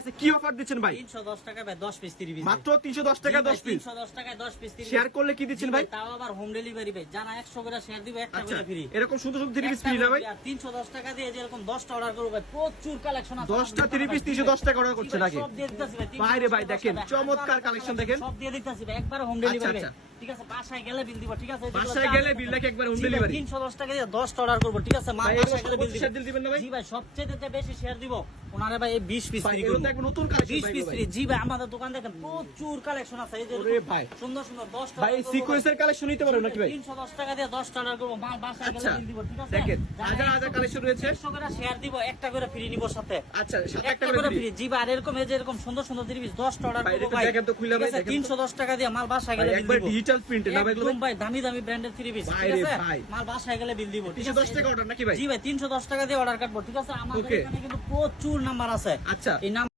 আছে, কি অফার দিচ্ছেন ভাই? 310 টাকা ভাই 10 পিস 30 পিস, মাত্র 310 টাকা 10 পিস। 310 টাকায় 10 পিস 30 শেয়ার করলে কি দিচ্ছেন ভাই? তাও আবার হোম ডেলিভারি ভাই, জানা 100 করে শেয়ার দিবে একটা আচ্ছা করে ফ্রি। এরকম সুন্দর সুন্দর 3 পিস ফ্রি না ভাই? 310 টাকা দিয়ে যেরকম 10টা অর্ডার করব ভাই, প্রচুর কালেকশন আছে। 10টা 3 পিস 310 টাকা অর্ডার করছে নাকি? সব দিয়ে দিতেছি ভাই। ভাই রে ভাই দেখেন চমৎকার কালেকশন দেখেন, সব দিয়ে দিতেছি ভাই, একবার হোম ডেলিভারি। আচ্ছা। ঠিক আছে, বাসায় গেলে বিল দিব। ঠিক আছে, বাসায় গেলে বিল নাকি একবার হোম ডেলিভারি? 310 টাকা দিয়ে 10টা অর্ডার করব। ঠিক আছে, মাল বাসায় গেলে বিল দিব। শেয়ার দিবেন না ভাই? জি ভাই, সবচেয়ে বেশি শেয়ার দিব ওনারে ভাই, এই 20 পিস ফ্রি এগুলো করব। তো একবার নতুন কালেকশন 20 ভাই পিস ভাই। ফ্রি। জি ভাই, আমাদের দোকান দেখেন প্রচুর কালেকশন আছে। এই যে ওরে ভাই সুন্দর সুন্দর 10টা ভাই সিকোয়েন্সের কালেকশন নিতে পারো নাকি ভাই? 310 টাকা দিয়ে 10টা অর্ডার করব, মাল বাসায় গেলে আচ্ছা বিল দিব। ঠিক আছে, দেখেন হাজার হাজার কালেকশন রয়েছে। 100 করে শেয়ার দিব, একটা করে ফ্রি নিব সাথে। আচ্ছা সাথে একটা একটা করে করে ফ্রি। জি ভাই, আর এরকম এই যে এরকম সুন্দর সুন্দর 30 পিস 10টা অর্ডার ভাই, করব এটা ভাই। দেখেন তো খুলে ভাই, ঠিক আছে, দেখেন তো। 310 টাকা দিয়ে মাল বাসায় ভাই গেলে বিল একবার দিব। ডিজিটাল প্রিন্ট না ভাই এগুলো? একদম ভাই, দামি দামি ব্র্যান্ডের 30 পিস। ভাই ঠিক রে আছে, ভাই। মাল বাসায় গেলে বিল দিব। ঠিক 310 আছে, টাকা অর্ডার নাকি ভাই? জি ভাই, 310 টাকা দিয়ে অর্ডার কাটবো। ঠিক আছে, আমাদের Okay. এখানে কিন্তু প্রচুর নাম্বার আছে। আচ্ছা এই নাম্বার